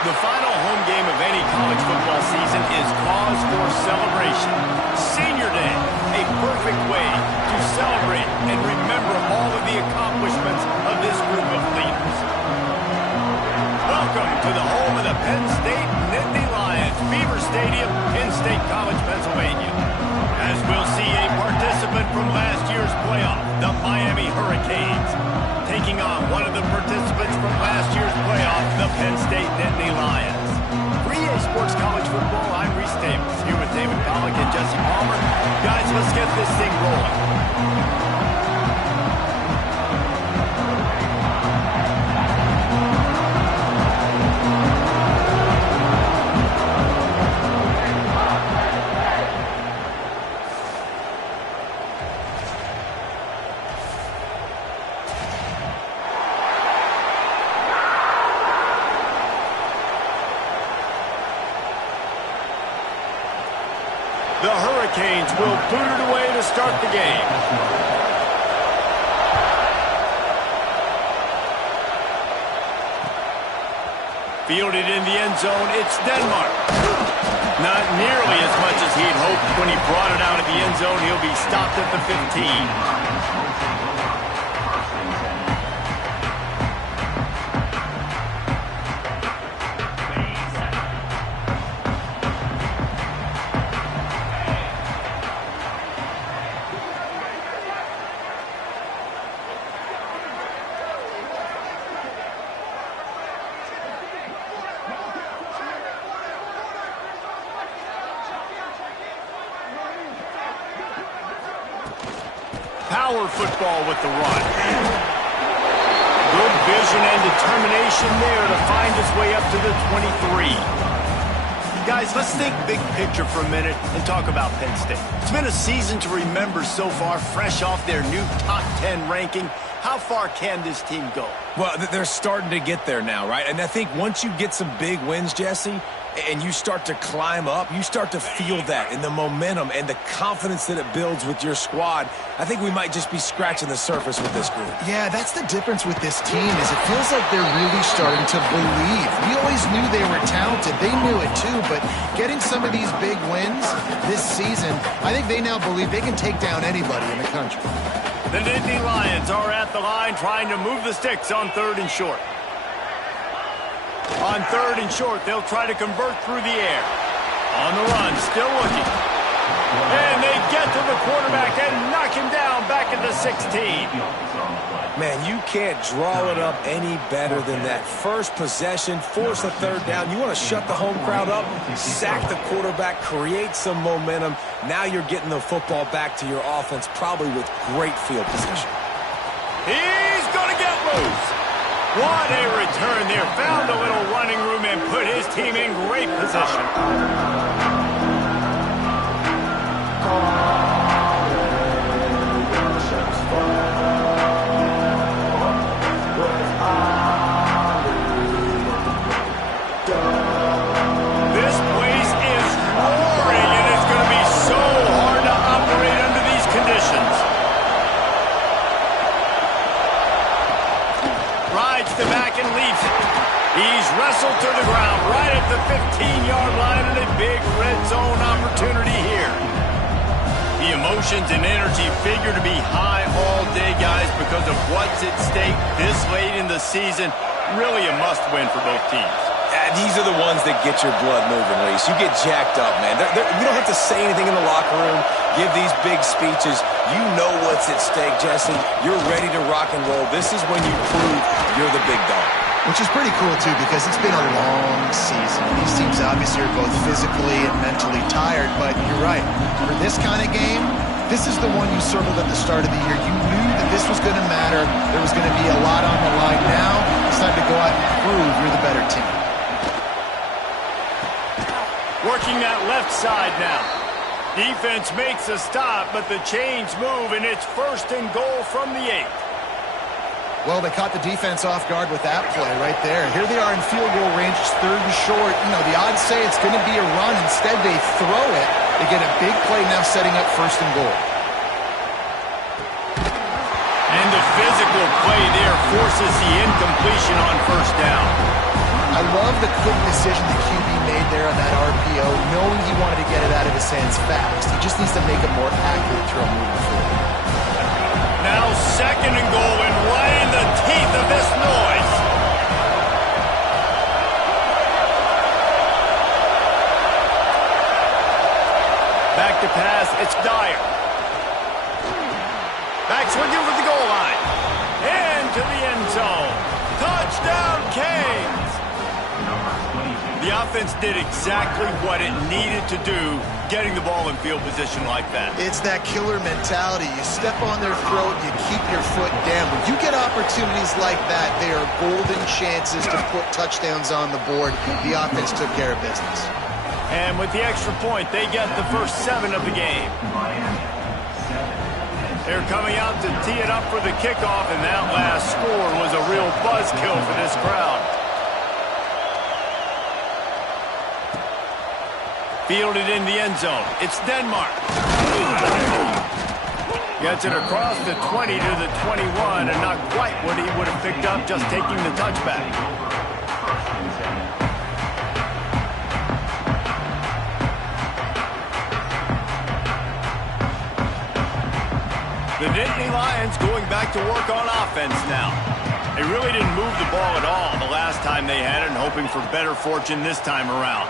The final home game of any college football season is cause for celebration. Senior Day, a perfect way to celebrate and remember all of the accomplishments of this group of leaders. Welcome to the home of the Penn State Nittany Lions, Beaver Stadium in State College, Pennsylvania. As we'll see a participant from last year's playoff, the Miami Hurricanes, taking on one of the participants from last year's playoff, the Penn State Nittany Lions. For EA Sports College Football, I'm Reese Davis, here with David Pollack and Jesse Palmer. Guys, let's get this thing rolling. The Hurricanes will boot it away to start the game. Fielded in the end zone, it's Denmark. Not nearly as much as he'd hoped when he brought it out of the end zone. He'll be stopped at the 15. Power football with the run. Good vision and determination there to find his way up to the 23. Guys, let's think big picture for a minute and talk about Penn State. It's been a season to remember so far, fresh off their new top 10 ranking. How far can this team go? Well, they're starting to get there now, right? And I think once you get some big wins, Jesse, and you start to climb up, you start to feel that and the momentum and the confidence that it builds with your squad. I think we might just be scratching the surface with this group. Yeah, that's the difference with this team is it feels like they're really starting to believe. We always knew they were talented. They knew it too, but getting some of these big wins this season, I think they now believe they can take down anybody in the country. The Nittany Lions are at the line trying to move the sticks on 3rd and short. On 3rd and short, they'll try to convert through the air. On the run, still looking. And they get to the quarterback and knock him down back at the 16. Man, you can't draw it up any better than that. First possession, force a 3rd down. You want to shut the home crowd up, sack the quarterback, create some momentum. Now you're getting the football back to your offense, probably with great field position. He's going to get loose. What a return there. Found a little running room and put his team in great position. This place is roaring, and it's going to be so hard to operate under these conditions. Rides the back and leaves it. He's wrestled to the ground right at the 15-yard line and a big red zone opportunity here. The emotions and energy figure to be high all day, guys, because of what's at stake this late in the season. Really a must-win for both teams. These are the ones that get your blood moving, Reese. You get jacked up, man. You don't have to say anything in the locker room, give these big speeches. You know what's at stake, Jesse. You're ready to rock and roll. This is when you prove you're the big dog. Which is pretty cool, too, because it's been a long season. These teams obviously are both physically and mentally tired, but you're right. For this kind of game, this is the one you circled at the start of the year. You knew that this was going to matter. There was going to be a lot on the line. Now it's time to go out and prove you're the better team. Working that left side now. Defense makes a stop, but the chains move, and it's 1st and goal from the 8. Well, they caught the defense off guard with that play right there. Here they are in field goal range. It's 3rd and short. You know, the odds say it's going to be a run. Instead, they throw it. They get a big play now setting up 1st and goal. And the physical play there forces the incompletion on 1st down. I love the quick decision the QB made there on that RPO, knowing he wanted to get it out of his hands fast. He just needs to make a more accurate throw moving forward. Now 2nd and goal, and right in the teeth of this noise. Back to pass, it's Dyer. Back swinging for the goal line. Into the end zone. Touchdown, Canes! The offense did exactly what it needed to do, getting the ball in field position like that. It's that killer mentality. You step on their throat, you keep your foot down. When you get opportunities like that, they are golden chances to put touchdowns on the board. The offense took care of business. And with the extra point, they get the first 7 of the game. They're coming out to tee it up for the kickoff, and that last score was a real buzzkill for this crowd. Fielded in the end zone. It's Denmark. Gets it across the 20 to the 21, and not quite what he would have picked up just taking the touchback. The Nittany Lions going back to work on offense now. They really didn't move the ball at all the last time they had it, and hoping for better fortune this time around.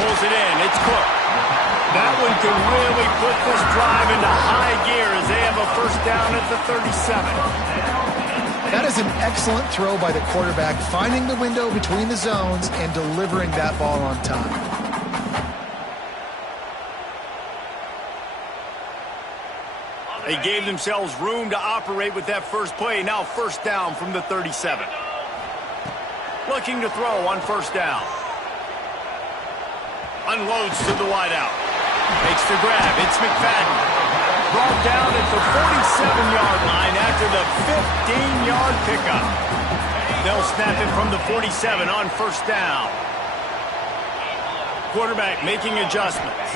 Pulls it in. It's Cook. That one can really put this drive into high gear as they have a first down at the 37. That is an excellent throw by the quarterback, finding the window between the zones and delivering that ball on time. They gave themselves room to operate with that first play. Now first down from the 37. Looking to throw on first down. Unloads to the wideout. Makes the grab. It's McFadden. Brought down at the 47-yard line after the 15-yard pickup. They'll snap it from the 47 on first down. Quarterback making adjustments.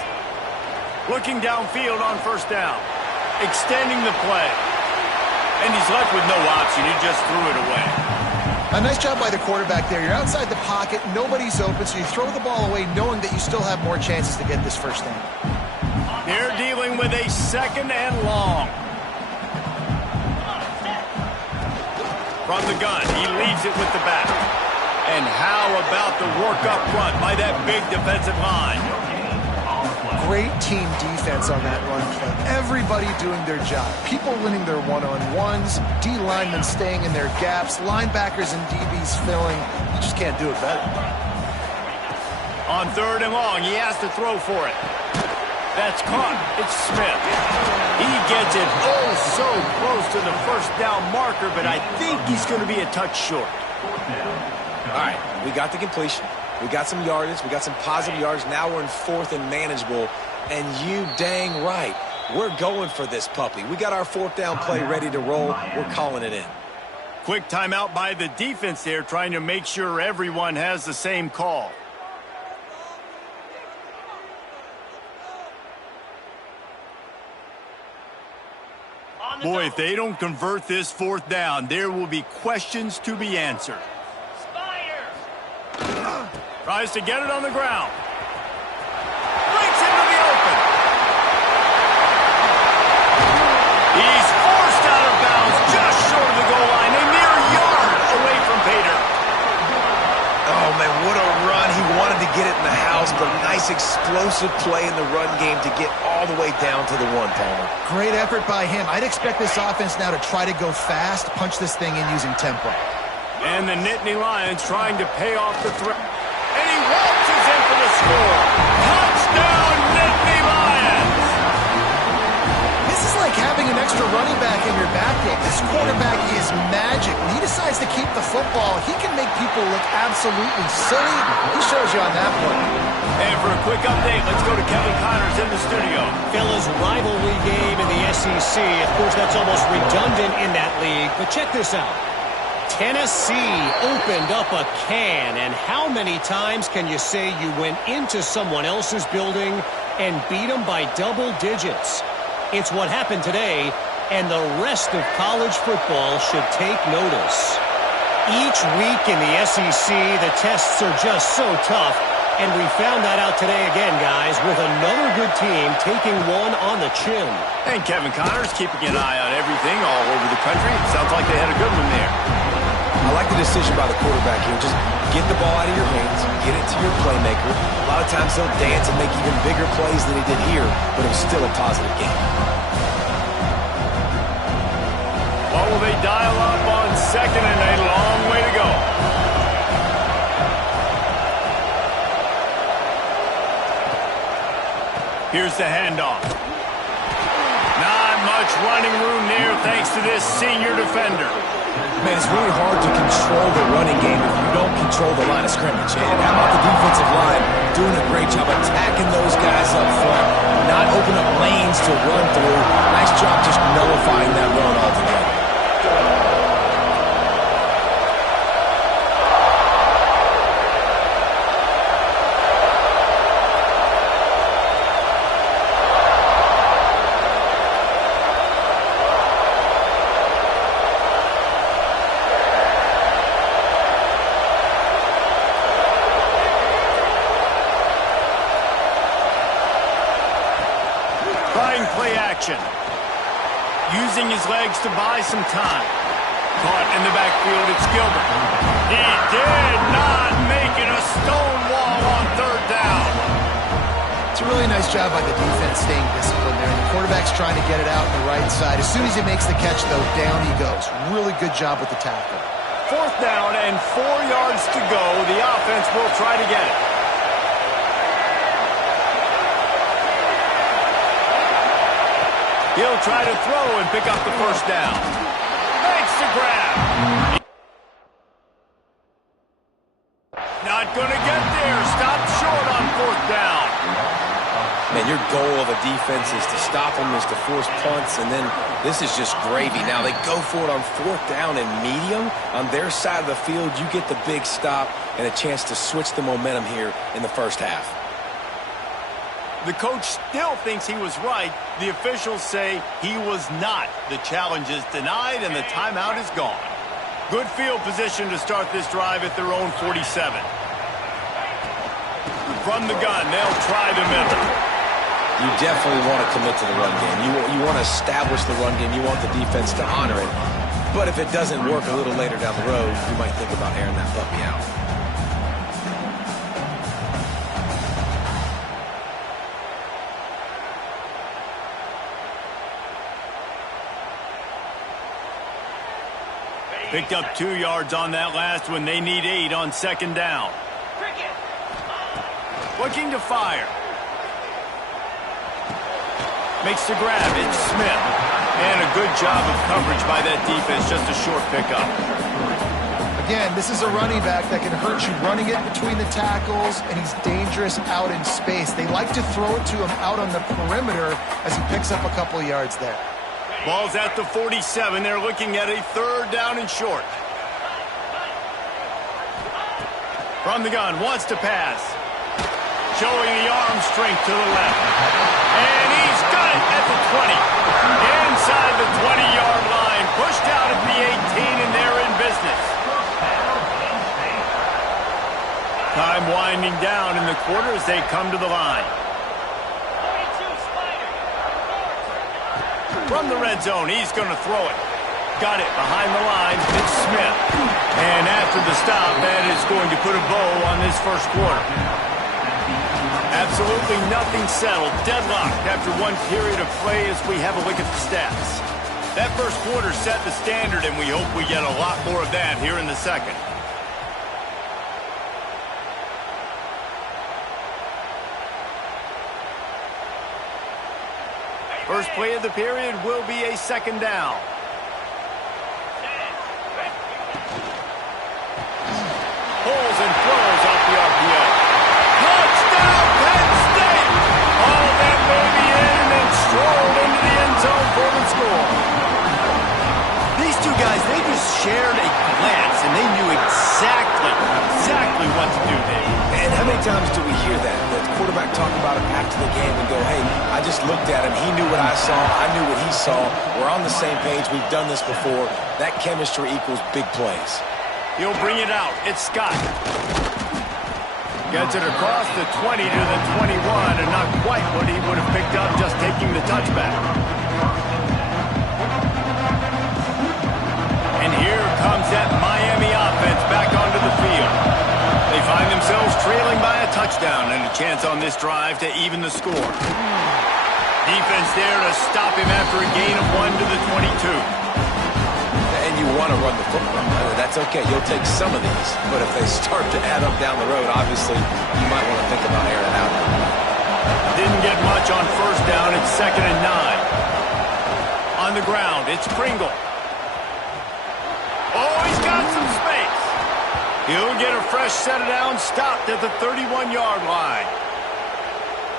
Looking downfield on first down. Extending the play. And he's left with no option. He just threw it away. A nice job by the quarterback there. You're outside the pocket. Nobody's open, so you throw the ball away knowing that you still have more chances to get this first down. They're dealing with a 2nd and long. From the gun, he leaves it with the back. And how about the work up front by that big defensive line? Great team defense on that run play. Everybody doing their job. People winning their one-on-ones, D linemen staying in their gaps, linebackers and DBs filling. You just can't do it better. On 3rd and long, he has to throw for it. That's caught. It's Smith. He gets it so close to the first down marker, but I think he's going to be a touch short. All right, we got the completion. We got some yardage. We got some positive yards. Now we're in 4th and manageable. And you dang right. We're going for this puppy. We got our 4th down play ready to roll. We're calling it in. Quick timeout by the defense there, trying to make sure everyone has the same call. Boy, if they don't convert this 4th down, there will be questions to be answered. Tries to get it on the ground. Breaks into the open. He's forced out of bounds just short of the goal line. A mere yard away from Pater. Oh, man, what a run. He wanted to get it in the house, but a nice explosive play in the run game to get all the way down to the 1, Palmer. Great effort by him. I'd expect this offense now to try to go fast, punch this thing in using tempo. And the Nittany Lions trying to pay off the threat. And he waltzes in for the score. Touchdown, Nittany Lions! This is like having an extra running back in your back end. This quarterback is magic. When he decides to keep the football, he can make people look absolutely silly. He shows you on that one. And for a quick update, let's go to Kevin Connors in the studio. Fellas, rivalry game in the SEC. Of course, that's almost redundant in that league. But check this out. Tennessee opened up a can, and how many times can you say you went into someone else's building and beat them by double digits? It's what happened today, and the rest of college football should take notice. Each week in the SEC, the tests are just so tough. And we found that out today again, guys, with another good team taking one on the chin. And Kevin Connors keeping an eye on everything all over the country. It sounds like they had a good one there. I like the decision by the quarterback here. Just get the ball out of your hands, get it to your playmaker. A lot of times he'll dance and make even bigger plays than he did here, but it was still a positive game. What will they dial up on second and a long way to go? Here's the handoff. Not much running room there thanks to this senior defender. Man, it's really hard to control the running game if you don't control the line of scrimmage. And how about the defensive line doing a great job attacking those guys up front, not opening up lanes to run through. Nice job just nullifying that run altogether. Play action. Using his legs to buy some time. Caught in the backfield, it's Gilbert. He did not make it a stone wall on third down. It's a really nice job by the defense staying disciplined there. The quarterback's trying to get it out on the right side. As soon as he makes the catch, though, down he goes. Really good job with the tackle. Fourth down and 4 yards to go. The offense will try to get it. He'll try to throw and pick up the first down. Makes the grab. Not going to get there. Stopped short on fourth down. Man, your goal of a defense is to stop them, is to force punts, and then this is just gravy. Now they go for it on fourth down and medium. On their side of the field, you get the big stop and a chance to switch the momentum here in the first half. The coach still thinks he was right. The officials say he was not. The challenge is denied and the timeout is gone. Good field position to start this drive at their own 47. From the gun, they'll try the middle. You definitely want to commit to the run game. You want to establish the run game. You want the defense to honor it. But if it doesn't work a little later down the road, you might think about airing that puppy out. Picked up 2 yards on that last one. They need 8 on second down. Looking to fire. Makes the grab. It's Smith. And a good job of coverage by that defense. Just a short pickup. Again, this is a running back that can hurt you running it between the tackles, and he's dangerous out in space. They like to throw it to him out on the perimeter as he picks up a couple of yards there. Ball's at the 47. They're looking at a third down and short. From the gun, wants to pass. Showing the arm strength to the left. And he's got it at the 20. Inside the 20-yard line. Pushed out at the 18, and they're in business. Time winding down in the quarter as they come to the line. From the red zone, he's going to throw it. Got it behind the line. It's Smith. And after the stop, that is going to put a bow on this first quarter. Absolutely nothing settled. Deadlocked after one period of play as we have a look at the stats. That first quarter set the standard, and we hope we get a lot more of that here in the second. First play of the period will be a second down. Pulls and throws off the RPO. Touchdown, Penn State! All of that baby in and then strolled into the end zone for the score. These two guys, they just shared a glance, and they knew exactly what to do there. And how many times do we hear that? The quarterback talk about it after the game and go, hey, I just looked at him. He knew what I saw. I knew what he saw. We're on the same page. We've done this before. That chemistry equals big plays. He'll bring it out. It's Scott. Gets it across the 20 to the 21, and not quite what he would have picked up just taking the touchback. And here comes that Miami offense back onto the field. They find themselves trailing by a touchdown and a chance on this drive to even the score. Defense there to stop him after a gain of 1 to the 22. And you want to run the football. That's okay. You'll take some of these. But if they start to add up down the road, obviously, you might want to think about airing it out. Didn't get much on first down. It's 2nd and 9. On the ground, it's Pringle. Oh, he's got some space. He'll get a fresh set of downs stopped at the 31-yard line.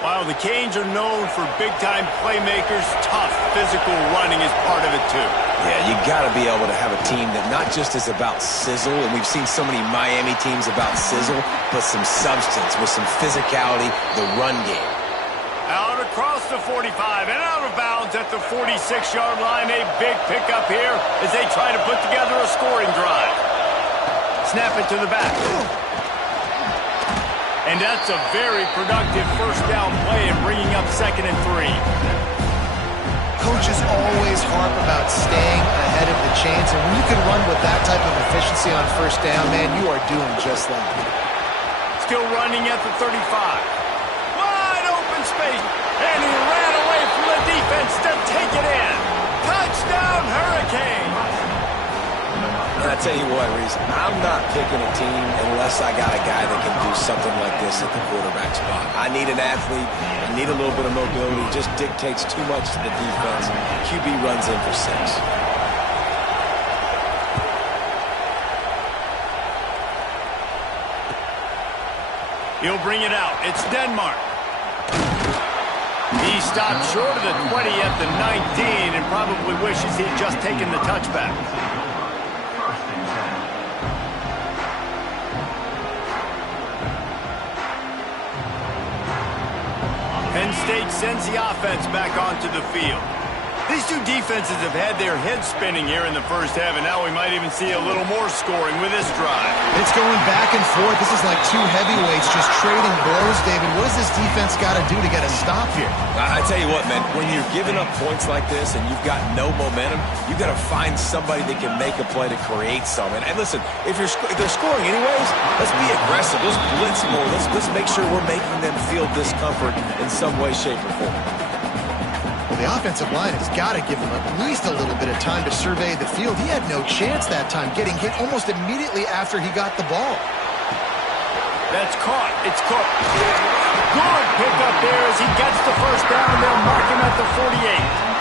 While the Canes are known for big-time playmakers, tough physical running is part of it, too. Yeah, you got to be able to have a team that not just is about sizzle, and we've seen so many Miami teams about sizzle, but some substance with some physicality, the run game. Out across the 45 and out of bounds at the 46-yard line. A big pickup here as they try to put together a scoring drive. Snap it to the back. And that's a very productive first down play and bringing up 2nd and 3. Coaches always harp about staying ahead of the chains, and when you can run with that type of efficiency on first down, man, you are doing just that. Still running at the 35. Wide open space, and he ran away from the defense to take it in. Touchdown, Hurricanes! And I tell you what, Reese, I'm not picking a team unless I got a guy that can do something like this at the quarterback spot. I need an athlete. I need a little bit of mobility. It just dictates too much to the defense. QB runs in for 6. He'll bring it out. It's Denmark. He stopped short of the 20 at the 19 and probably wishes he'd just taken the touchback. Penn State sends the offense back onto the field. These two defenses have had their heads spinning here in the first half, and now we might even see a little more scoring with this drive. It's going back and forth. This is like two heavyweights just trading blows, David. What does this defense got to do to get a stop here? I tell you what, man, when you're giving up points like this and you've got no momentum, you've got to find somebody that can make a play to create some. And listen, if they're scoring anyways, let's be aggressive. Let's blitz more. Let's make sure we're making them feel discomfort in some way, shape, or form. Well, the offensive line has got to give him at least a little bit of time to survey the field. He had no chance that time, getting hit almost immediately after he got the ball. That's caught. It's Cook. Good pickup there as he gets the first down. They'll mark him at the 48.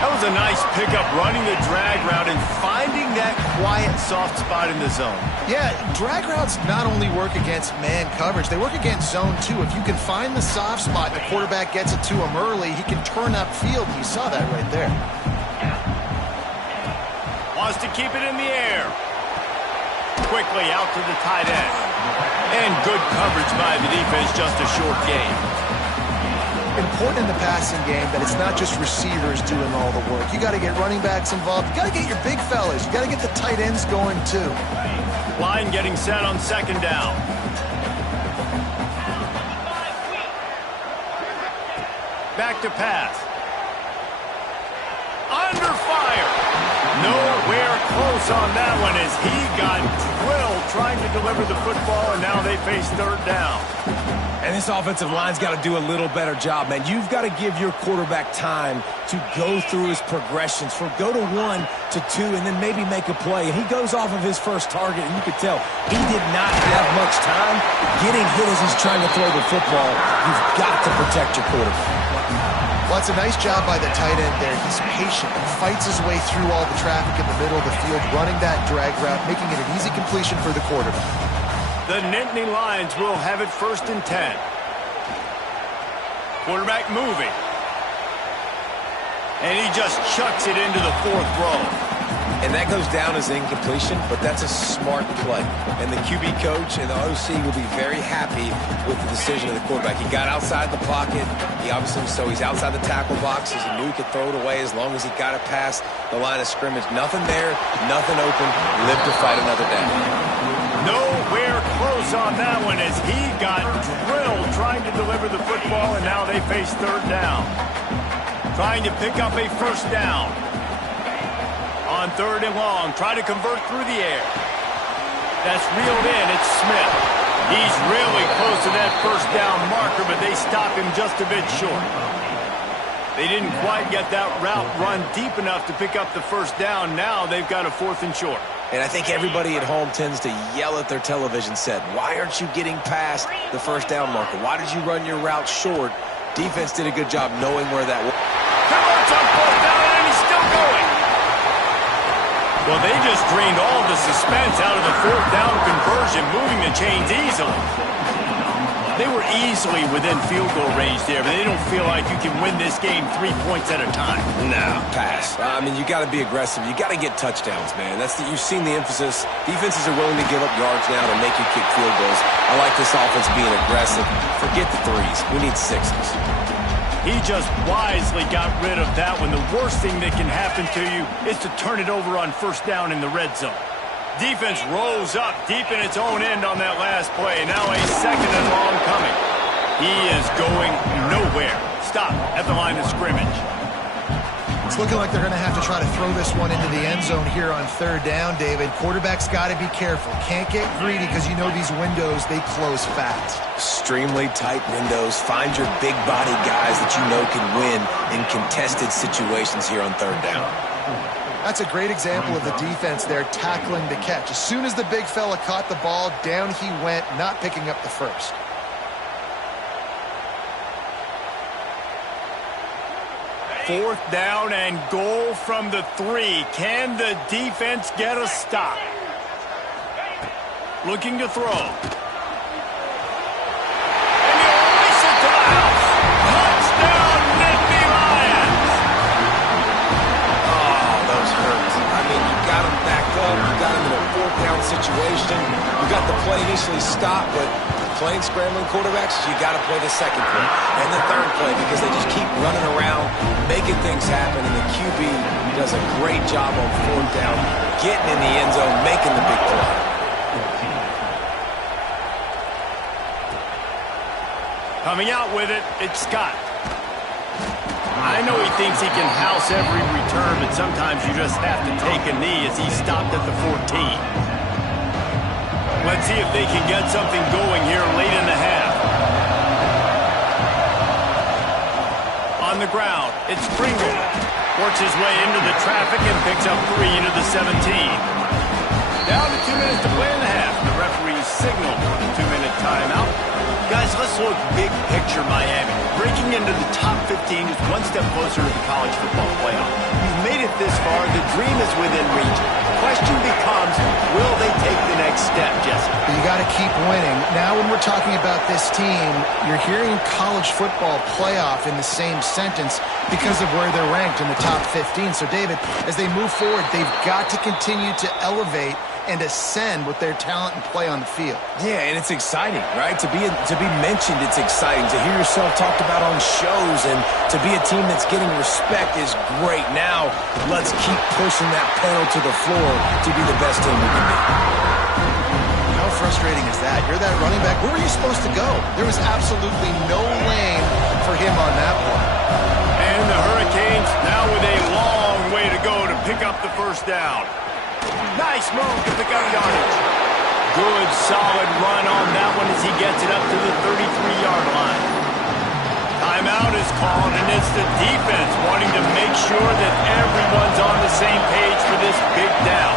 That was a nice pickup, running the drag route and finding that quiet, soft spot in the zone. Yeah, drag routes not only work against man coverage, they work against zone too. If you can find the soft spot and the quarterback gets it to him early, he can turn upfield, and you saw that right there. Wants to keep it in the air. Quickly out to the tight end. And good coverage by the defense, just a short gain. Important in the passing game that it's not just receivers doing all the work. You got to get running backs involved. You got to get your big fellas. You got to get the tight ends going too. Line getting set on 2nd down. Back to pass. Under fire. Nowhere close on that one as he got drilled trying to deliver the football, and now they face 3rd down. And this offensive line's got to do a little better job, man. You've got to give your quarterback time to go through his progressions, from go to 1 to 2, and then maybe make a play. And he goes off of his first target, and you could tell he did not have much time getting hit as he's trying to throw the football. You've got to protect your quarterback. Well, it's a nice job by the tight end there. He's patient and fights his way through all the traffic in the middle of the field, running that drag route, making it an easy completion for the quarterback. The Nittany Lions will have it 1st and 10. Quarterback moving. And he just chucks it into the 4th row. And that goes down as incompletion, but that's a smart play. And the QB coach and the OC will be very happy with the decision of the quarterback. He got outside the pocket. He's outside the tackle box. He knew he could throw it away as long as he got it past the line of scrimmage. Nothing there, nothing open. Live to fight another day. Nowhere close on that one as he got drilled trying to deliver the football, and now they face third down. Trying to pick up a first down. On third and long, try to convert through the air. That's reeled in. It's Smith. He's really close to that first down marker, but they stop him just a bit short. They didn't quite get that route run deep enough to pick up the first down. Now they've got a 4th and short. And I think everybody at home tends to yell at their television set, why aren't you getting past the first down marker? Why did you run your route short? Defense did a good job knowing where that was. Converts on 4th down, and he's still going. Well, they just drained all the suspense out of the 4th down conversion, moving the chains easily. They were easily within field goal range there, but they don't feel like you can win this game 3 points at a time. No, pass. I mean, you got to be aggressive. You got to get touchdowns, man. You've seen the emphasis. Defenses are willing to give up yards now to make you kick field goals. I like this offense being aggressive. Forget the 3s. We need 6s. He just wisely got rid of that one. The worst thing that can happen to you is to turn it over on first down in the red zone. Defense rose up deep in its own end on that last play. Now a 2nd and long coming. He is going nowhere. Stop at the line of scrimmage. It's looking like they're going to have to try to throw this one into the end zone here on third down, David. Quarterback's got to be careful. Can't get greedy because you know these windows, they close fast. Extremely tight windows. Find your big body guys that you know can win in contested situations here on third down. That's a great example of the defense there tackling the catch. As soon as the big fella caught the ball, down he went, not picking up the first. Fourth down and goal from the 3. Can the defense get a stop? Looking to throw. And he'll race it to the house. Touchdown, Nittany Lions. Oh, those hurt. I mean, you got him backed up. You got him in a 4th down situation. You got the play initially stopped, but playing scrambling quarterbacks, you got to play the 2nd play and the 3rd play because they just keep running around, making things happen, and the QB does a great job on 4th down, getting in the end zone, making the big play. Coming out with it, it's Scott. I know he thinks he can house every return, but sometimes you just have to take a knee as he stopped at the 14. Let's see if they can get something going here late in the half. On the ground, it's Pringle. Works his way into the traffic and picks up 3 into the 17. Down to 2 minutes to play in the half. The referee signaled the 2-minute timeout. Guys, let's look big picture Miami. Breaking into the top 15 is one step closer to the college football playoff. You've made it this far. The dream is within reach. The question becomes, will they take the next step, Jesse? You got to keep winning. Now when we're talking about this team, you're hearing college football playoff in the same sentence because of where they're ranked in the top 15. So, David, as they move forward, they've got to continue to elevate and ascend with their talent and play on the field. Yeah, and it's exciting, right? To be mentioned, it's exciting. To hear yourself talked about on shows and to be a team that's getting respect is great. Now, let's keep pushing that pedal to the floor to be the best team we can be. How frustrating is that? You're that running back. Where were you supposed to go? There was absolutely no lane for him on that one. And the Hurricanes now with a long way to go to pick up the first down. Nice move to pick up yardage. Good, solid run on that one as he gets it up to the 33-yard line. Timeout is called, and it's the defense wanting to make sure that everyone's on the same page for this big down.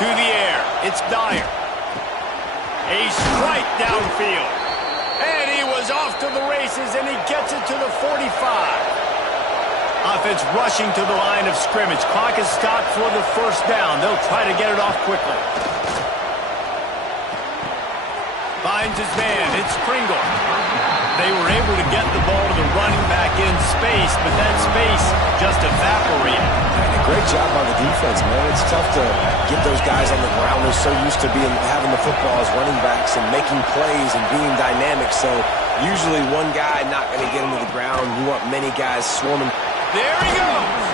To the air, it's Dyer. A strike downfield. And he was off to the races, and he gets it to the 45. Offense rushing to the line of scrimmage. Clock is stopped for the first down. They'll try to get it off quickly. Finds his man. It's Pringle. They were able to get the ball to the running back in space, but that space just evaporated. And a great job defense, man. It's tough to get those guys on the ground. They're so used to having the football as running backs and making plays and being dynamic. So usually one guy not going to get into the ground. You want many guys swarming. There he goes.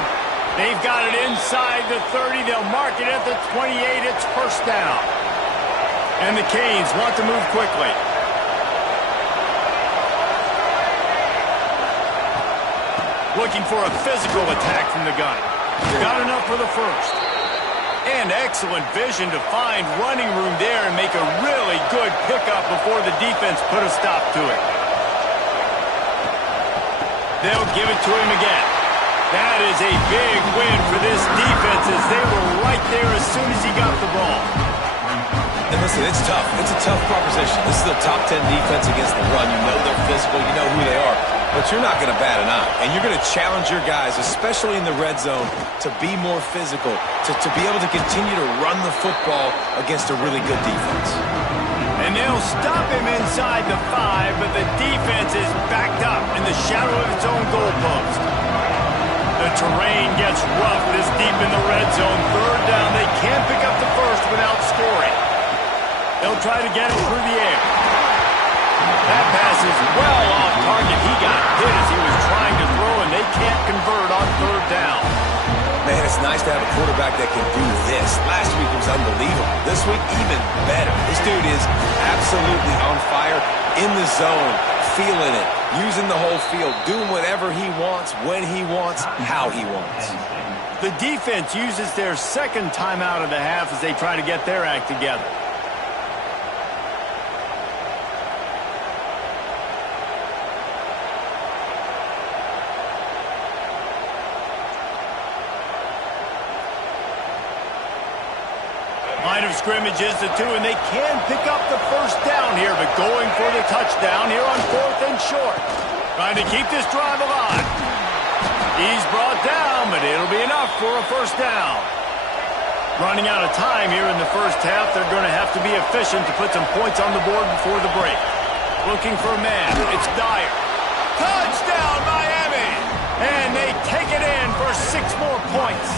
They've got it inside the 30. They'll mark it at the 28. It's first down. And the Canes want to move quickly. Looking for a physical attack from the gun. Got enough for the first. And excellent vision to find running room there and make a really good pickup before the defense put a stop to it. They'll give it to him again. That is a big win for this defense as they were right there as soon as he got the ball. And listen, it's tough. It's a tough proposition. This is a top 10 defense against the run. You know they're physical. You know who they are. But you're not going to bat an eye. And you're going to challenge your guys, especially in the red zone, to be more physical, to be able to continue to run the football against a really good defense. And they'll stop him inside the 5, but the defense is backed up in the shadow of its own goalpost. The terrain gets rough this deep in the red zone. Third down, they can't pick up the first without scoring. They'll try to get it through the air. That pass is well off target. He got hit as he was trying to throw, and they can't convert on third down. Man, it's nice to have a quarterback that can do this. Last week was unbelievable. This week, even better. This dude is absolutely on fire, in the zone, feeling it, using the whole field, doing whatever he wants, when he wants, how he wants. The defense uses their second timeout of the half as they try to get their act together. Line of scrimmage is the 2, and they can pick up the first down here, but going for the touchdown here on 4th and short. Trying to keep this drive alive. He's brought down, but it'll be enough for a first down. Running out of time here in the first half. They're going to have to be efficient to put some points on the board before the break. Looking for a man. It's Dyer. Touchdown, Miami! And they take it in for 6 more points.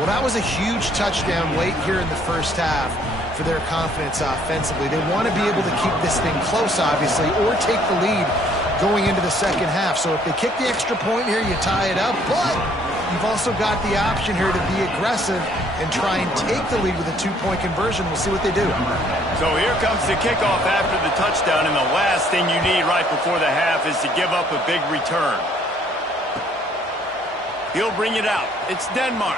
Well, that was a huge touchdown late here in the first half for their confidence offensively. They want to be able to keep this thing close, obviously, or take the lead going into the second half. So if they kick the extra point here, you tie it up. But you've also got the option here to be aggressive and try and take the lead with a 2-point conversion. We'll see what they do. So here comes the kickoff after the touchdown, and the last thing you need right before the half is to give up a big return. He'll bring it out. It's Denmark.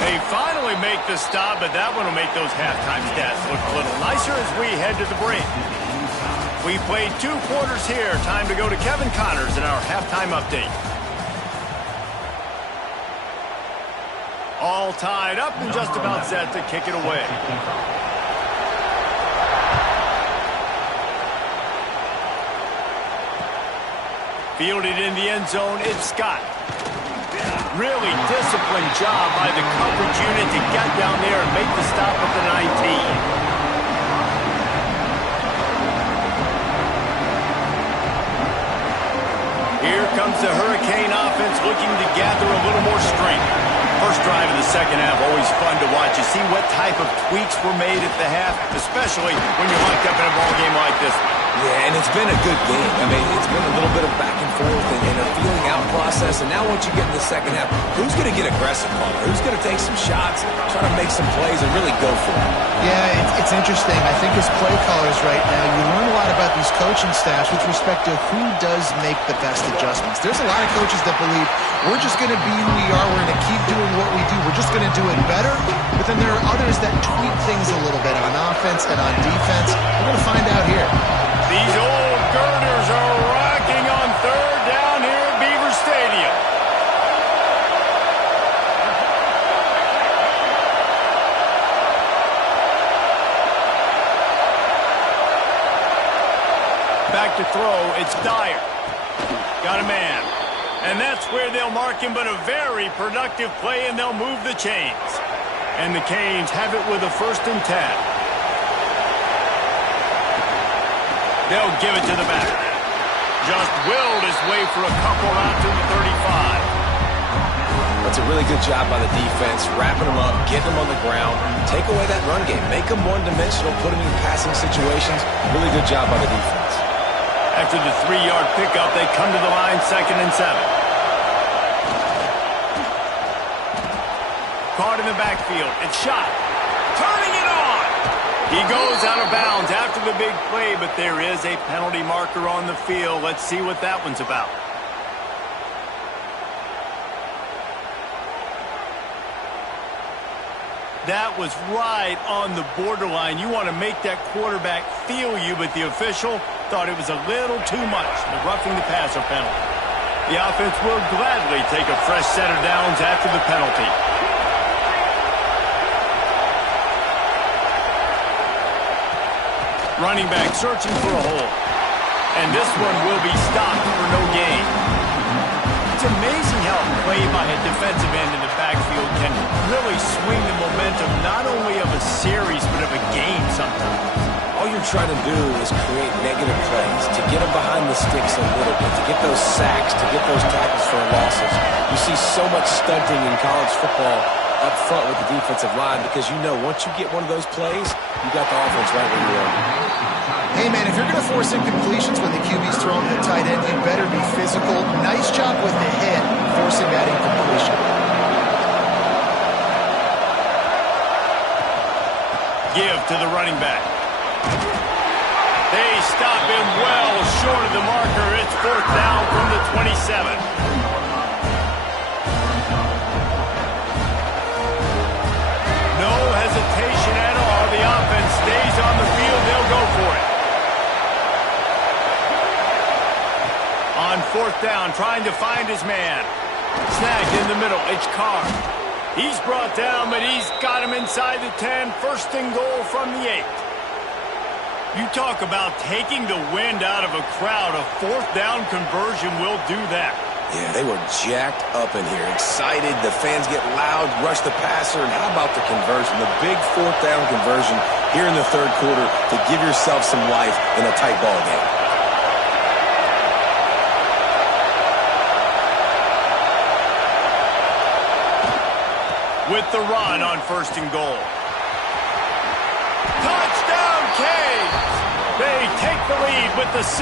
They finally make the stop, but that one will make those halftime stats look a little nicer as we head to the break. We played 2 quarters here. Time to go to Kevin Connors in our halftime update. All tied up and just about set to kick it away. Fielded in the end zone, it's Scott. Really disciplined job by the coverage unit to get down there and make the stop at the 19. Here comes the Hurricane offense looking to gather a little more strength. First drive of the second half, always fun to watch. You see what type of tweaks were made at the half, especially when you're locked up in a ball game like this one. Yeah, and it's been a good game. I mean, it's been a little bit of back and forth and a feeling out process. And now once you get in the second half, who's going to get aggressive, Paul? Who's going to take some shots, try to make some plays, and really go for it? Yeah, it's interesting. I think as play callers right now, you learn a lot about these coaching staffs with respect to who does make the best adjustments. There's a lot of coaches that believe we're just going to be who we are. We're going to keep doing what we do. We're just going to do it better. But then there are others that tweak things a little bit on offense and on defense. We're going to find out here. These old girders are rocking on third down here at Beaver Stadium. Back to throw, it's Dyer. Got a man. And that's where they'll mark him, but a very productive play, and they'll move the chains. And the Canes have it with a 1st and 10. They'll give it to the back. just willed his way for a couple out to the 35. That's a really good job by the defense, wrapping them up, getting them on the ground, take away that run game, make them one-dimensional, put them in passing situations. Really good job by the defense. After the 3-yard pickup, they come to the line, 2nd and 7. Caught in the backfield. It's shot. Turning it on. He goes out of bounds after the big play, but there is a penalty marker on the field. Let's see what that one's about. That was right on the borderline. You want to make that quarterback feel you, but the official thought it was a little too much, the roughing the passer penalty. The offense will gladly take a fresh set of downs after the penalty. Running back searching for a hole. And this one will be stopped for no gain. It's amazing how a play by a defensive end in the backfield can really swing the momentum not only of a series but of a game sometimes. All you're trying to do is create negative plays, to get them behind the sticks a little bit, to get those sacks, to get those tackles for losses. You see so much stunting in college football up front with the defensive line because you know once you get one of those plays, you got the offense right where you want. Hey, man, if you're going to force incompletions when the QB's throwing to the tight end, you better be physical. Nice job with the hit, forcing that incompletion. Give to the running back. They stop him well short of the marker. It's 4th down from the 27. No hesitation at all. The offense stays on the field. They'll go for it. On 4th down, trying to find his man. Snagged in the middle. It's Carr. He's brought down, but he's got him inside the 10. 1st and goal from the 8. You talk about taking the wind out of a crowd. A 4th down conversion will do that. Yeah, they were jacked up in here, excited. The fans get loud, rush the passer, and how about the conversion? The big 4th down conversion here in the 3rd quarter to give yourself some life in a tight ball game. With the run on 1st and goal. Touchdown, Canes! They take the lead with the 6.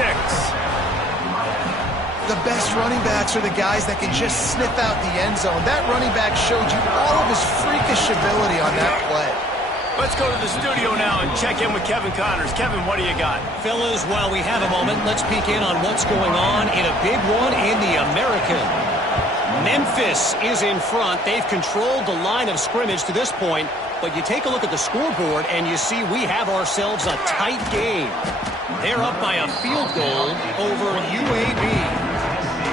The best running backs are the guys that can just sniff out the end zone. That running back showed you all of his freakish ability on that play. Let's go to the studio now and check in with Kevin Connors. Kevin, what do you got? Fellas, while we have a moment, let's peek in on what's going on in a big one in the American. Memphis is in front. They've controlled the line of scrimmage to this point, but you take a look at the scoreboard and you see we have ourselves a tight game. They're up by a field goal over UAB.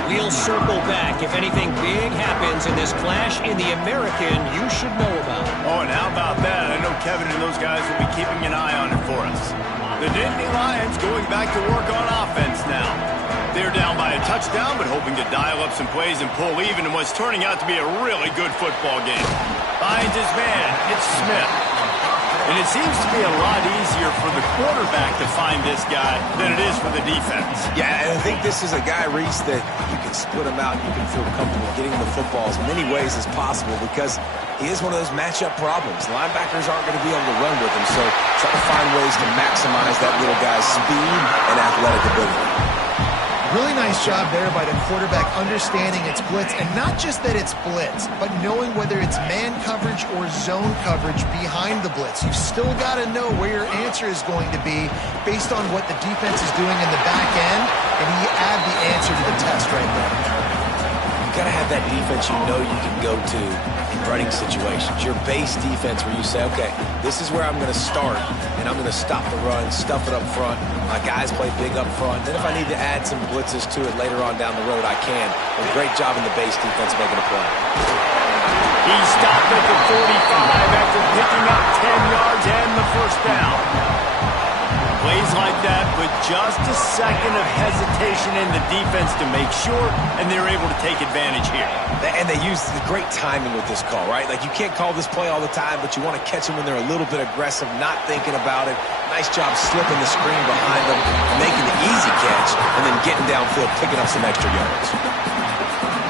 We'll circle back. If anything big happens in this clash in the American, you should know about it. Oh, and how about that? I know Kevin and those guys will be keeping an eye on it for us. The Nittany Lions going back to work on offense now. They're down by a touchdown, but hoping to dial up some plays and pull even in what's turning out to be a really good football game. Finds his man. It's Smith. And it seems to be a lot easier for the quarterback to find this guy than it is for the defense. Yeah, and I think this is a guy, Reese, that you can split him out. You can feel comfortable getting him the football as many ways as possible because he is one of those matchup problems. Linebackers aren't going to be able to run with him, so try to find ways to maximize that little guy's speed and athletic ability. Really nice job there by the quarterback understanding it's blitz, and not just that it's blitz, but knowing whether it's man coverage or zone coverage behind the blitz. You've still got to know where your answer is going to be based on what the defense is doing in the back end, and you add the answer to the test right there. You've got to have that defense you know you can go to in running situations. Your base defense where you say, okay, this is where I'm going to start, and I'm going to stop the run, stuff it up front. My guys play big up front. Then if I need to add some blitzes to it later on down the road, I can. But great job in the base defense making a play. He stopped at the 45 after picking up 10 yards and the 1st down. Plays like that with just a second of hesitation in the defense to make sure, and they're able to take advantage here. And they use the great timing with this call, right? Like, you can't call this play all the time, but you want to catch them when they're a little bit aggressive, not thinking about it. Nice job slipping the screen behind them, making the easy catch, and then getting downfield, picking up some extra yards.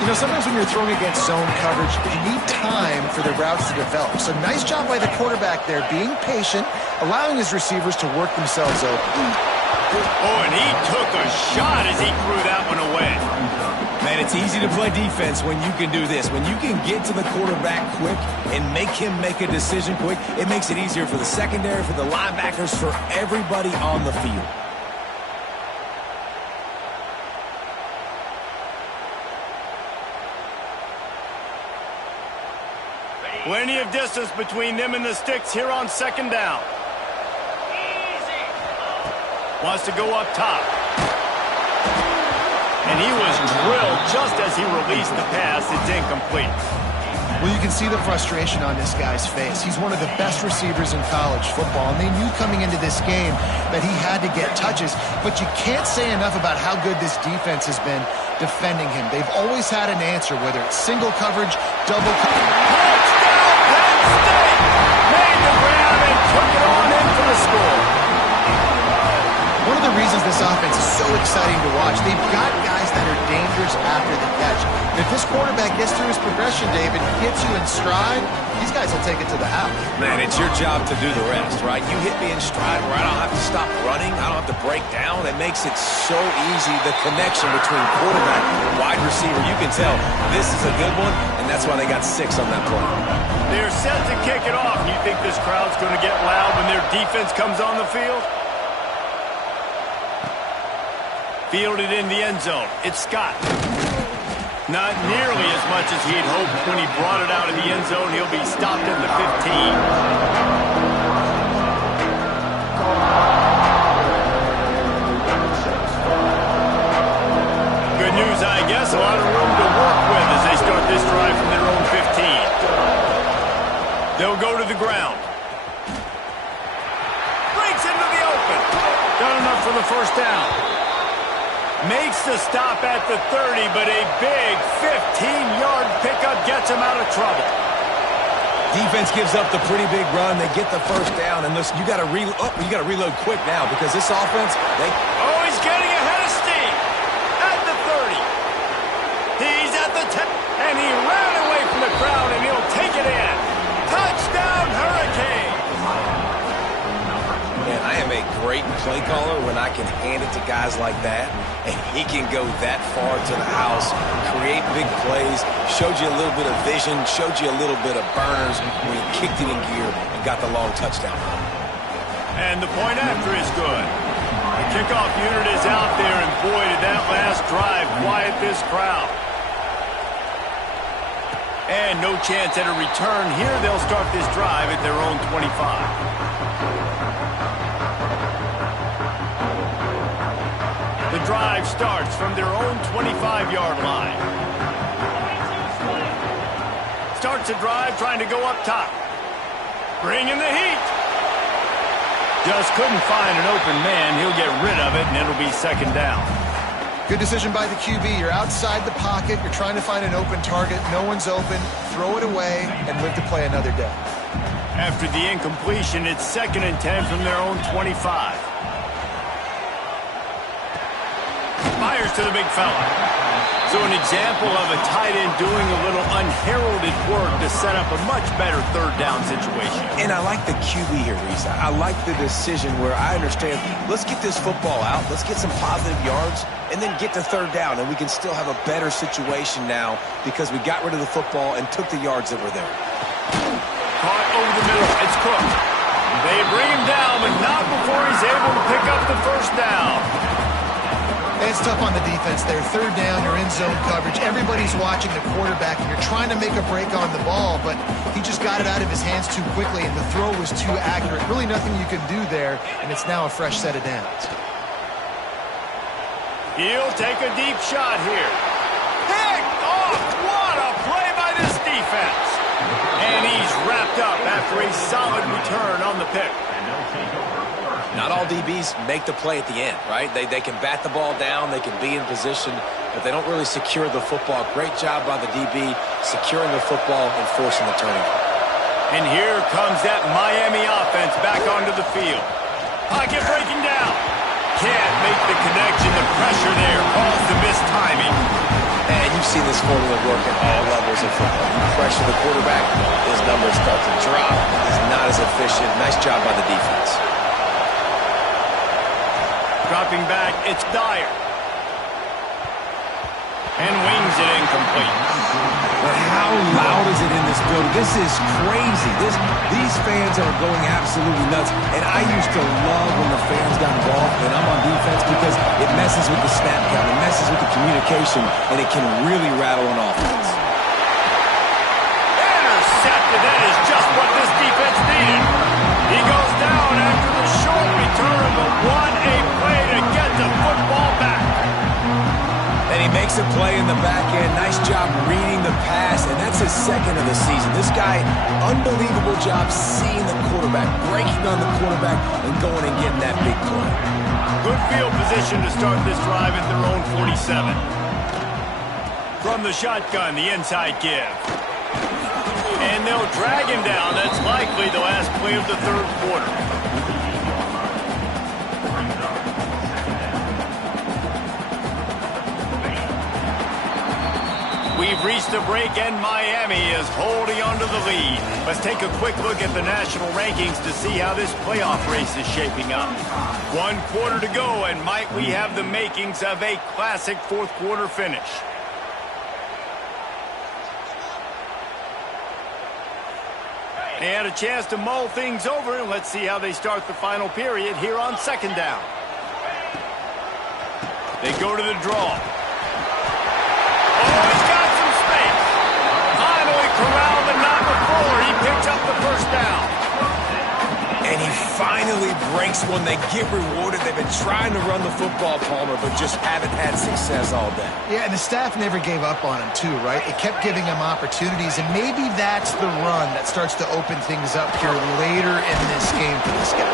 You know, sometimes when you're throwing against zone coverage, you need time for the routes to develop. So nice job by the quarterback there, being patient, allowing his receivers to work themselves open. Oh, and he took a shot as he threw that one away. Man, it's easy to play defense when you can do this. When you can get to the quarterback quick and make him make a decision quick, it makes it easier for the secondary, for the linebackers, for everybody on the field. Plenty of distance between them and the sticks here on second down. Wants to go up top. And he was drilled just as he released the pass. It's incomplete. Well, you can see the frustration on this guy's face. He's one of the best receivers in college football, and they knew coming into this game that he had to get touches, but you can't say enough about how good this defense has been defending him. They've always had an answer, whether it's single coverage, double coverage. State made the grab and took it on in for the score. One of the reasons this offense is so exciting to watch, they've got guys that are dangerous after the catch. And if this quarterback gets through his progression, David, gets you in stride, these guys will take it to the house. Man, it's your job to do the rest, right? You hit me in stride where I don't have to stop running. I don't have to break down. It makes it so easy, the connection between quarterback and wide receiver. You can tell this is a good one, and that's why they got 6 on that play. They're set to kick it off. You think this crowd's going to get loud when their defense comes on the field? Fielded in the end zone. It's Scott. Not nearly as much as he had hoped when he brought it out of the end zone. He'll be stopped at the 15. Good news, I guess. A lot of room to work with as they start this drive from their own 15. They'll go to the ground. Breaks into the open. Got enough for the first down. Makes the stop at the 30, but a big 15-yard pickup gets him out of trouble. Defense gives up the pretty big run. They get the first down, and listen, you got to reload quick now because this offense, Oh, he's getting ahead of steam at the 30. He's at the 10, and he ran away from the crowd, and he'll take it in. Touchdown, Hurricane. Man, I am a great play caller when I can hand it to guys like that, and he can go that far to the house, create big plays, showed you a little bit of vision, showed you a little bit of burners when he kicked it in gear and got the long touchdown. And the point after is good. The kickoff unit is out there, and boy, did that last drive quiet this crowd. And no chance at a return here. They'll start this drive at their own 25. The drive starts from their own 25-yard line. Starts a drive trying to go up top. Bringing the heat. Just couldn't find an open man. He'll get rid of it, and it'll be second down. Good decision by the QB. You're outside the pocket. You're trying to find an open target. No one's open. Throw it away and live to play another day. After the incompletion, it's 2nd and 10 from their own 25. Fires to the big fella. So an example of a tight end doing a little unheralded work to set up a much better third down situation. And I like the QB here, Reese. I like the decision where I understand, let's get this football out, let's get some positive yards, and then get to third down, and we can still have a better situation now because we got rid of the football and took the yards that were there. Caught over the middle. It's Cook. They bring him down, but not before he's able to pick up the first down. It's tough on the defense there. Third down, you're in zone coverage. Everybody's watching the quarterback, and you're trying to make a break on the ball, but he just got it out of his hands too quickly, and the throw was too accurate. Really nothing you can do there, and it's now a fresh set of downs. He'll take a deep shot here. Picked off! What a play by this defense! And he's wrapped up after a solid return on the pick. Not all DBs make the play at the end, right? They can bat the ball down, they can be in position, but they don't really secure the football. Great job by the DB securing the football and forcing the turnover. And here comes that Miami offense back onto the field. Pocket breaking down. Can't make the connection. The pressure there caused the missed timing. And you've seen this formula work at all levels of football. You pressure the quarterback, his numbers start to drop. He's not as efficient. Nice job by the defense. Dropping back, it's Dyer. And wings it incomplete. But how loud is it in this building? This is crazy. These fans are going absolutely nuts. And I used to love when the fans got involved, and I'm on defense, because it messes with the snap count, it messes with the communication, and it can really rattle an offense. Intercepted. That is just what this defense needed. He goes down after the short return, but what a play to get the football back. And he makes a play in the back end. Nice job reading the pass, and that's his second of the season. This guy, unbelievable job seeing the quarterback, breaking on the quarterback, and going and getting that big play. Good field position to start this drive at their own 47. From the shotgun, the inside give. And they'll drag him down. That's likely the last play of the third quarter. We've reached the break, and Miami is holding on to the lead. Let's take a quick look at the national rankings to see how this playoff race is shaping up. 1 quarter to go, and might we have the makings of a classic fourth quarter finish. They had a chance to mull things over, and let's see how they start the final period here on second down. They go to the draw. Oh, he's got some space. Finally corralled, but not before. He picks up the first down. And he finally breaks one. They get rewarded. They've been trying to run the football, Palmer, but just haven't had success all day. Yeah, and the staff never gave up on him, too, right? It kept giving him opportunities, and maybe that's the run that starts to open things up here later in this game for this guy.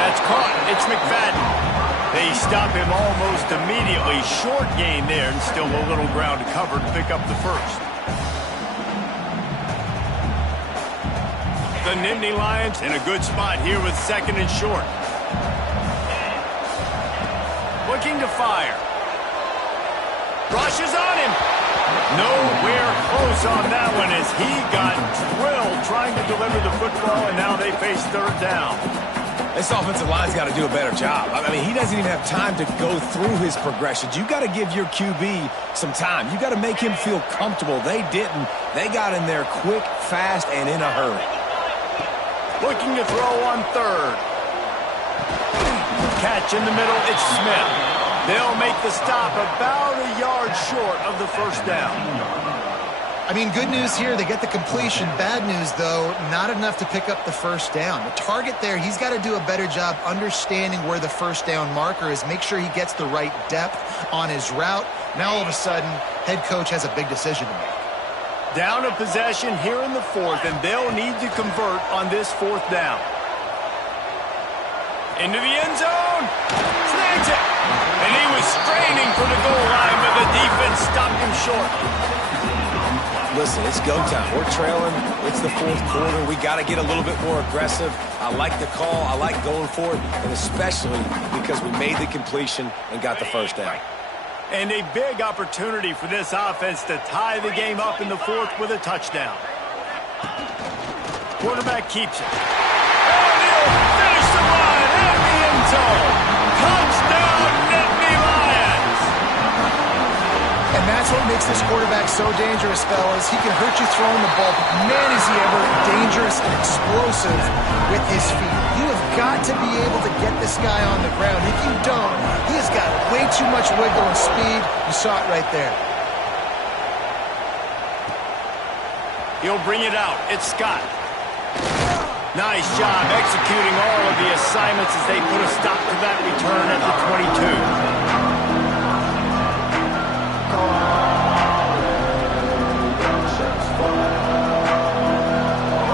That's caught. It's McFadden. They stop him almost immediately. Short gain there, and still a little ground to cover to pick up the first. The Nittany Lions in a good spot here with second and short. Looking to fire. Rushes on him. Nowhere close on that one as he got drilled trying to deliver the football, and now they face third down. This offensive line's got to do a better job. I mean, he doesn't even have time to go through his progressions. You got to give your QB some time. You got to make him feel comfortable. They didn't. They got in there quick, fast, and in a hurry. Looking to throw on third. Catch in the middle, it's Smith. They'll make the stop about a yard short of the first down. I mean, good news here, they get the completion. Bad news, though, not enough to pick up the first down. The target there, he's got to do a better job understanding where the first down marker is, make sure he gets the right depth on his route. Now, all of a sudden, head coach has a big decision to make. Down a possession here in the fourth, and they'll need to convert on this fourth down. Into the end zone. Snags it. And he was straining for the goal line, but the defense stopped him short. Listen, it's go time. We're trailing. It's the fourth quarter. We got to get a little bit more aggressive. I like the call. I like going for it, and especially because we made the completion and got the first down. And a big opportunity for this offense to tie the game up in the fourth with a touchdown. Quarterback keeps it. And he'll finish the line at the end zone. Touchdown, Nittany Lions. And that's what makes this quarterback so dangerous, fellas. He can hurt you throwing the ball, but man, is he ever dangerous and explosive with his feet. You have got to be able to get this guy on the ground. If you don't, he has got way too much wiggle and speed. You saw it right there. He'll bring it out. It's Scott. Nice job executing all of the assignments as they put a stop to that return at the 22.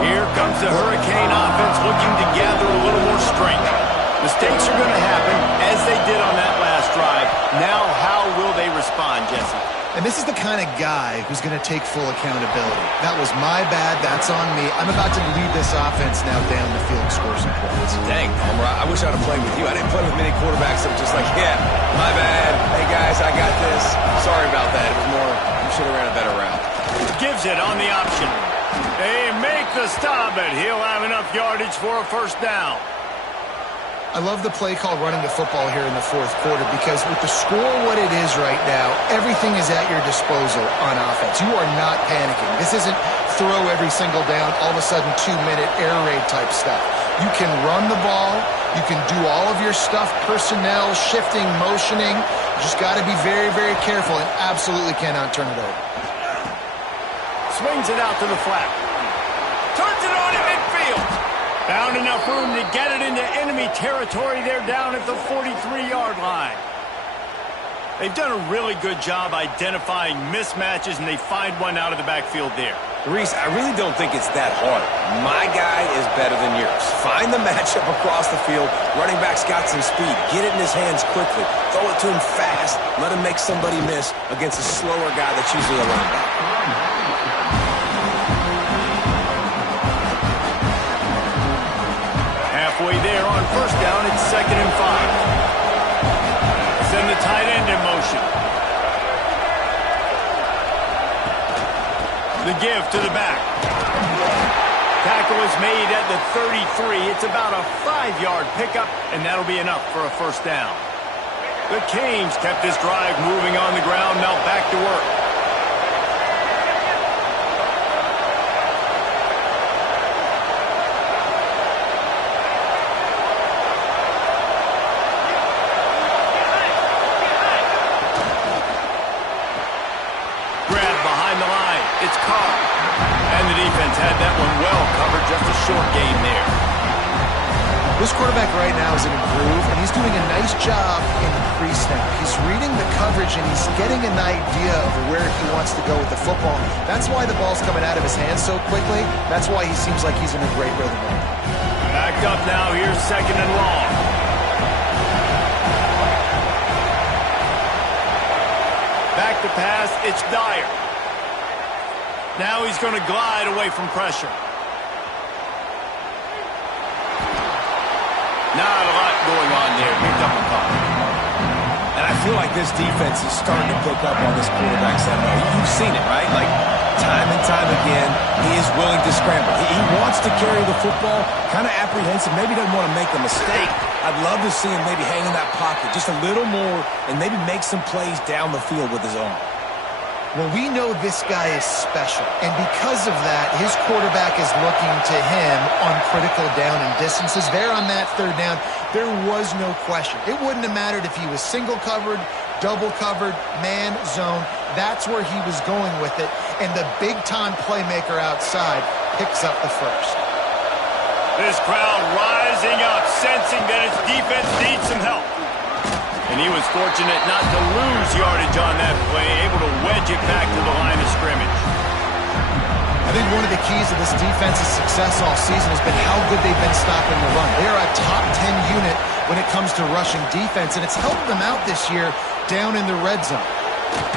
Here comes the Hurricane offense looking to gather a little more strength. Mistakes are going to happen, as they did on that last drive. Now, how will they respond, Jesse? And this is the kind of guy who's going to take full accountability. That was my bad. That's on me. I'm about to lead this offense now down the field and score some points. Dang, Palmer, I wish I'd have played with you. I didn't play with many quarterbacks that were just like, yeah, my bad. Hey, guys, I got this. Sorry about that. It was more, you should have ran a better route. Gives it on the option. They make the stop, and he'll have enough yardage for a first down. I love the play call running the football here in the fourth quarter because with the score what it is right now, everything is at your disposal on offense. You are not panicking. This isn't throw every single down, all of a sudden 2-minute air raid type stuff. You can run the ball. You can do all of your stuff, personnel, shifting, motioning. You just got to be very, very careful and absolutely cannot turn it over. Swings it out to the flat. Turns it on in midfield. Found enough room to get it into enemy territory. They're down at the 43-yard line. They've done a really good job identifying mismatches, and they find one out of the backfield there. Reese, I really don't think it's that hard. My guy is better than yours. Find the matchup across the field. Running back's got some speed. Get it in his hands quickly. Throw it to him fast. Let him make somebody miss against a slower guy that's usually a linebacker. Halfway there on first down, it's 2nd and 5. Send the tight end in motion. The give to the back. Tackle is made at the 33. It's about a 5-yard pickup, and that'll be enough for a first down. The Canes kept this drive moving on the ground. Now back to work. It's Carr. And the defense had that one well covered. Just a short gain there. This quarterback right now is in a groove, and he's doing a nice job in the pre-snap. He's reading the coverage, and he's getting an idea of where he wants to go with the football. That's why the ball's coming out of his hands so quickly. That's why he seems like he's in a great rhythm right now. Backed up now. Here's 2nd and long. Back to pass. It's Dyer. Now he's going to glide away from pressure. Not a lot going on there. Picked up a couple. And I feel like this defense is starting to pick up on this quarterback's MO. You've seen it, right? Like, time and time again, he is willing to scramble. He wants to carry the football, kind of apprehensive, maybe doesn't want to make a mistake. I'd love to see him maybe hang in that pocket just a little more and maybe make some plays down the field with his arm. Well, we know this guy is special, and because of that, his quarterback is looking to him on critical down and distances. There on that 3rd down, there was no question. It wouldn't have mattered if he was single covered, double covered, man, zone. That's where he was going with it, and the big-time playmaker outside picks up the first. This crowd rising up, sensing that its defense needs some help. And he was fortunate not to lose yardage on that play, able to wedge it back to the line of scrimmage. I think one of the keys to this defense's success all season has been how good they've been stopping the run. They are a top 10 unit when it comes to rushing defense, and it's helped them out this year down in the red zone.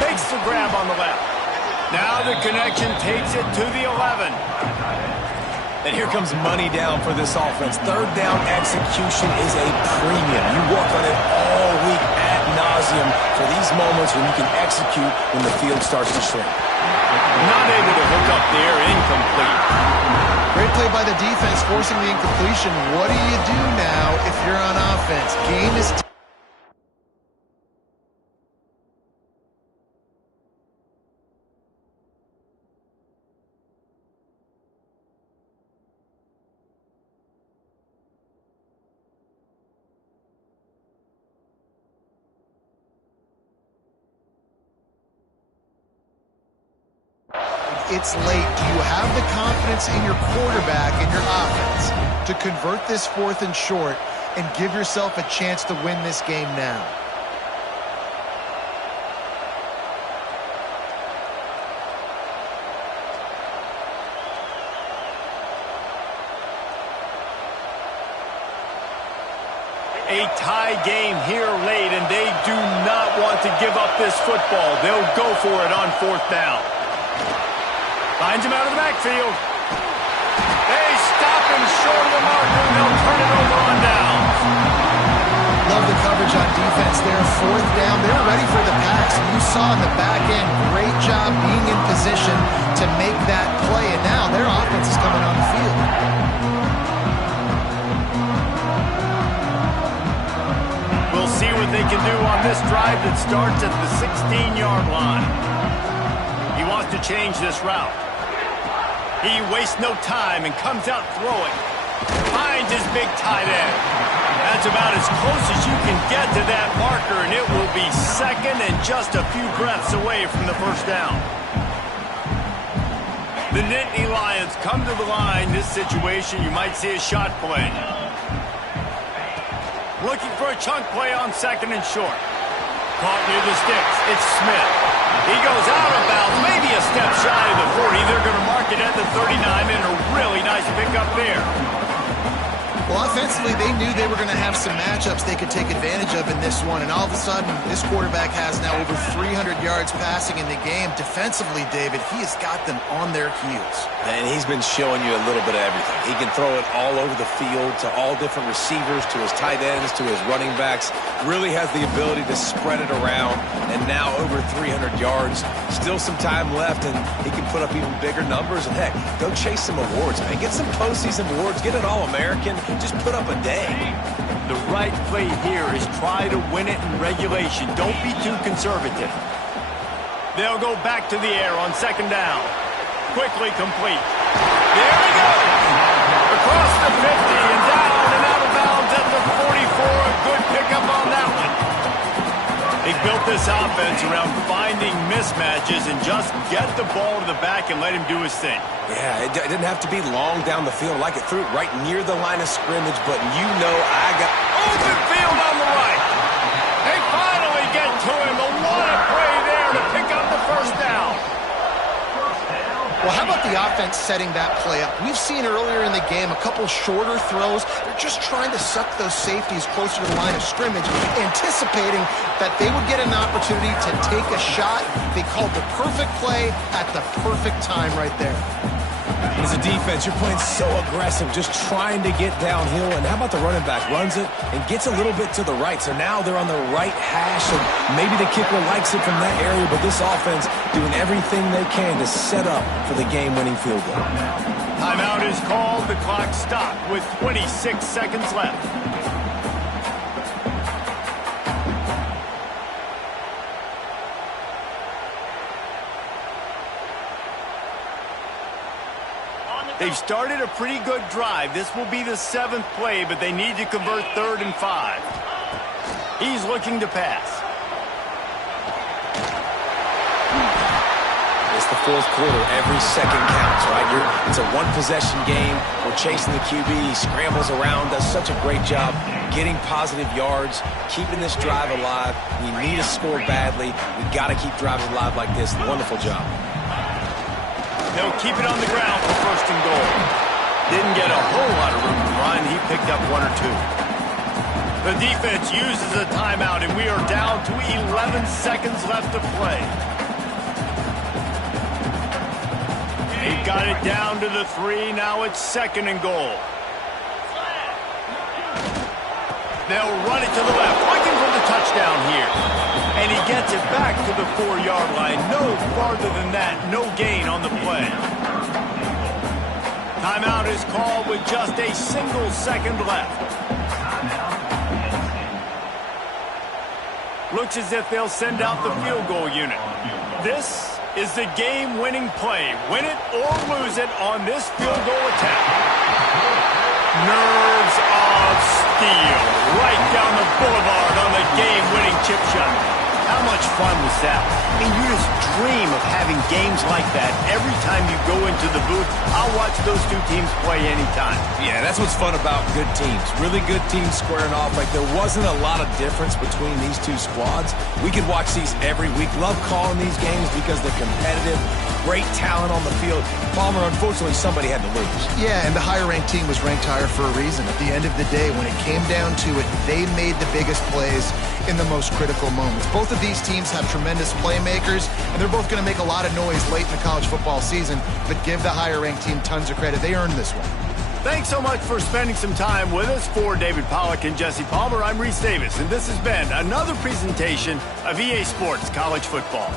Takes the grab on the left. Now the connection takes it to the 11. And here comes money down for this offense. 3rd down execution is a premium. You work on it all week ad nauseum for these moments when you can execute when the field starts to shrink. Not able to hook up there, incomplete. Great play by the defense, forcing the incompletion. What do you do now if you're on offense? Game is it's late. Do you have the confidence in your quarterback and your offense to convert this 4th and short and give yourself a chance to win this game now? A tie game here late, and they do not want to give up this football. They'll go for it on 4th down. Finds him out of the backfield. They stop him short of the marker, and they'll turn it over on downs. Love the coverage on defense there. 4th down, they're ready for the pass. You saw in the back end, great job being in position to make that play, and now their offense is coming on the field. We'll see what they can do on this drive that starts at the 16-yard line. He wants to change this route. He wastes no time and comes out throwing. Finds his big tight end. That's about as close as you can get to that marker, and it will be second and just a few breaths away from the 1st down. The Nittany Lions come to the line. This situation, you might see a shot play. Looking for a chunk play on 2nd and short. Caught near the sticks. It's Smith. He goes out of bounds, maybe a step shy of the 40. They're going to mark it at the 39, and a really nice pickup there. Well, offensively, they knew they were going to have some matchups they could take advantage of in this one, and all of a sudden, this quarterback has now over 300 yards passing in the game. Defensively, David, he has got them on their heels. And he's been showing you a little bit of everything. He can throw it all over the field to all different receivers, to his tight ends, to his running backs. Really has the ability to spread it around, and now over 300 yards. Still some time left, and he can put up even bigger numbers. And heck, go chase some awards, man. Get some postseason awards. Get an All-American. Just put up a day. The right play here is try to win it in regulation. Don't be too conservative. They'll go back to the air on 2nd down. Quickly complete. There he goes. Across the 50 and down and out of bounds at the 44. A good pickup on that one. They built this offense around finding mismatches and just get the ball to the back and let him do his thing. Yeah, it didn't have to be long down the field. Like it threw it right near the line of scrimmage, but you know I got open field on the right. They finally get to him. A lot of play there to pick up the 1st down. Well, how about the offense setting that play up? We've seen earlier in the game a couple shorter throws. They're just trying to suck those safeties closer to the line of scrimmage, anticipating that they would get an opportunity to take a shot. They called the perfect play at the perfect time right there. As a defense, you're playing so aggressive, just trying to get downhill. And how about the running back? Runs it and gets a little bit to the right. So now they're on the right hash, and maybe the kicker likes it from that area. But this offense doing everything they can to set up for the game-winning field goal. Timeout is called. The clock stopped with 26 seconds left. They've started a pretty good drive. This will be the 7th play, but they need to convert 3rd and 5. He's looking to pass. It's the 4th quarter. Every second counts, right? It's a one-possession game. We're chasing the QB. He scrambles around, does such a great job getting positive yards, keeping this drive alive. We need to score badly. We've got to keep drives alive like this. Wonderful job. They'll keep it on the ground for 1st and goal. Didn't get a whole lot of room to run. He picked up 1 or 2. The defense uses a timeout, and we are down to 11 seconds left to play. They've got it down to the 3. Now it's 2nd and goal. They'll run it to the left, looking for the touchdown here. And he gets it back to the 4-yard line. No farther than that. No gain on the play. Timeout is called with just a single second left. Looks as if they'll send out the field goal unit. This is the game-winning play. Win it or lose it on this field goal attempt. Nerves of steel. Right down the boulevard on the game-winning chip shot. How much fun was that? I mean, you just dream of having games like that every time you go into the booth. I'll watch those two teams play anytime. Yeah, that's what's fun about good teams. Really good teams squaring off. Like, there wasn't a lot of difference between these two squads. We could watch these every week. Love calling these games because they're competitive. great talent on the field. Palmer, unfortunately, somebody had to lose. Yeah, and the higher-ranked team was ranked higher for a reason. At the end of the day, when it came down to it, they made the biggest plays in the most critical moments. Both of these teams have tremendous playmakers, and they're both going to make a lot of noise late in the college football season, but give the higher-ranked team tons of credit. They earned this one. Thanks so much for spending some time with us. For David Pollack and Jesse Palmer, I'm Reese Davis, and this has been another presentation of EA Sports College Football.